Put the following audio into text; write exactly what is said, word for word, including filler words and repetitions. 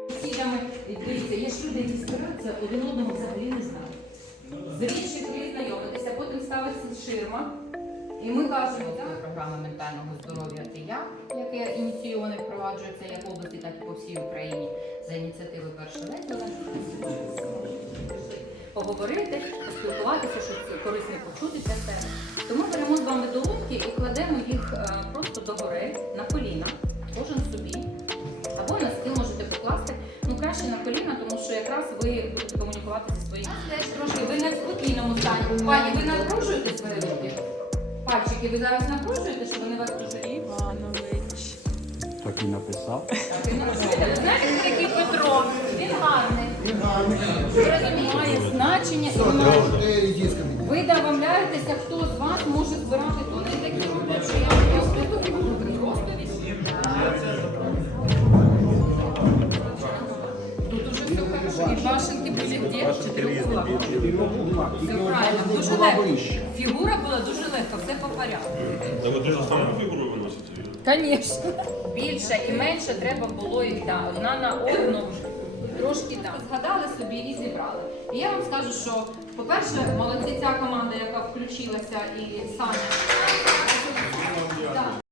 Сусідами, дивіться, є ж люди, які збираються, один одного взагалі не знають. З інших людей знайомитися, потім ставиться ширма. І ми кажемо, так, програма ментального здоров'я «Ти як», яке ініційоване, впроваджується як в області, так і по всій Україні за ініціативи першої леді. Поговорити, поспілкуватися, щось корисне почути для себе. Тому беремо з вами долоньки і кладемо їх просто догори, на коліна, кожен собі. Або на стіл можете покласти. Ну, краще на коліна, тому що якраз ви будете комунікувати зі своїм. Теж трошки, ви не в спокійному стані. Пані, ви напружуєте свої руки? Пальчики ви зараз напружуєте, щоб вони вас дуже Іванович. Так і написав. Так, і напружуєте. Ви знаєте, хто такий Петро? Він гарний. Він гарний. Ви розумієте, має значення і має. Ви домовляєтеся, хто з вас може збирати то не такі роботи, що я просто просто від. Тут уже все хорошо. І башенки були де? В чотирьох углах. Все правильно. Дуже легко. Фігура була дуже легка, все по порядку. Та ви дуже саму фігуру виносите? Звісно. Більше і менше треба було їх, да, одна на одну. Трошки так. Згадали собі і зібрали. І я вам скажу, що, по-перше, молодці ця команда, яка включилася, і Саня.